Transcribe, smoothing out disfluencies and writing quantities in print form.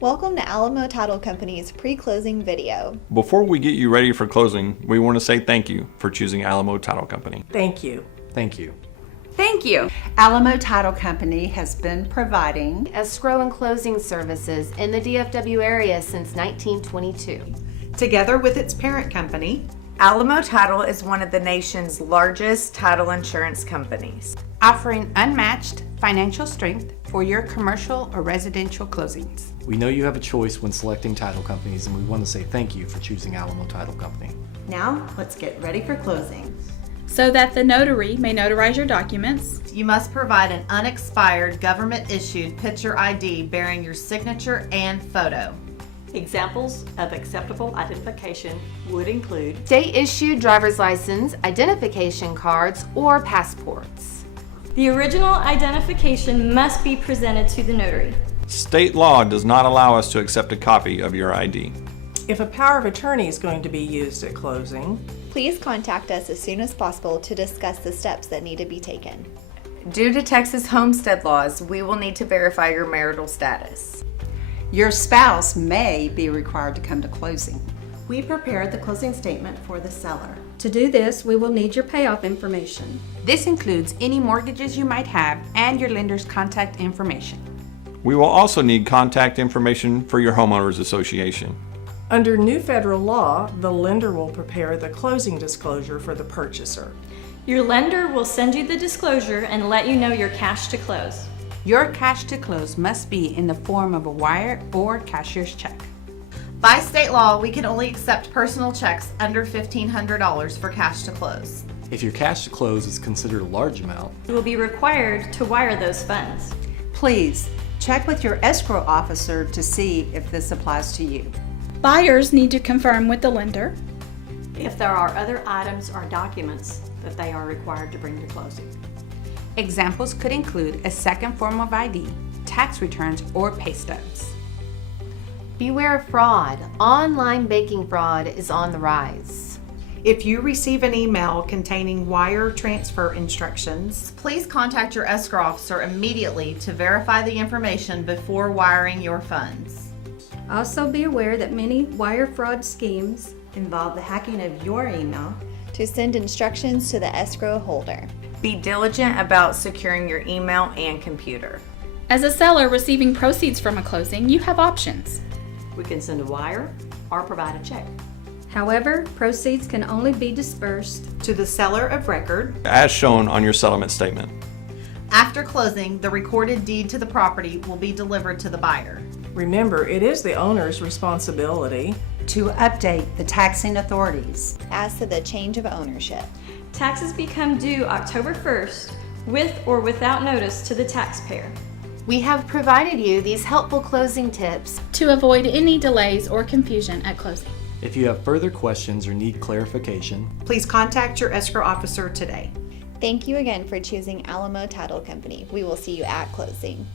Welcome to Alamo Title Company's pre-closing video. Before we get you ready for closing, we want to say thank you for choosing Alamo Title Company. Thank you. Thank you. Thank you. Alamo Title Company has been providing Escrow and closing services in the DFW area since 1922. Together with its parent company, Alamo Title is one of the nation's largest title insurance companies, offering unmatched financial strength for your commercial or residential closings. We know you have a choice when selecting title companies, and we want to say thank you for choosing Alamo Title Company. Now, let's get ready for closing. So that the notary may notarize your documents, you must provide an unexpired government-issued picture ID bearing your signature and photo. Examples of acceptable identification would include state-issued driver's license, identification cards, or passports. The original identification must be presented to the notary. State law does not allow us to accept a copy of your ID. If a power of attorney is going to be used at closing, please contact us as soon as possible to discuss the steps that need to be taken. Due to Texas homestead laws, we will need to verify your marital status. your spouse may be required to come to closing. We prepared the closing statement for the seller. To do this, we will need your payoff information. This includes any mortgages you might have and your lender's contact information. We will also need contact information for your homeowners association. under new federal law, the lender will prepare the closing disclosure for the purchaser. Your lender will send you the disclosure and let you know your cash to close. Your cash to close must be in the form of a wire or cashier's check. By state law, we can only accept personal checks under $1,500 for cash to close. If your cash to close is considered a large amount, You will be required to wire those funds. Please check with your escrow officer to see if this applies to you. Buyers need to confirm with the lender. if there are other items or documents that they are required to bring to closing. Examples could include a second form of ID, tax returns, or pay stubs. Beware of fraud. Online banking fraud is on the rise. If you receive an email containing wire transfer instructions, please contact your escrow officer immediately to verify the information before wiring your funds. Also be aware that many wire fraud schemes Involve the hacking of your email to send instructions to the escrow holder. Be diligent about securing your email and computer. As a seller receiving proceeds from a closing, you have options. We can send a wire or provide a check. However, proceeds can only be dispersed To the seller of record, as shown on your settlement statement. after closing, the recorded deed to the property will be delivered to the buyer. Remember, it is the owner's responsibility To update the taxing authorities. As to the change of ownership, Taxes become due October 1st with or without notice to the taxpayer. We have provided you these helpful closing tips. to avoid any delays or confusion at closing. if you have further questions or need clarification, Please contact your escrow officer today. thank you again for choosing Alamo Title Company. We will see you at closing.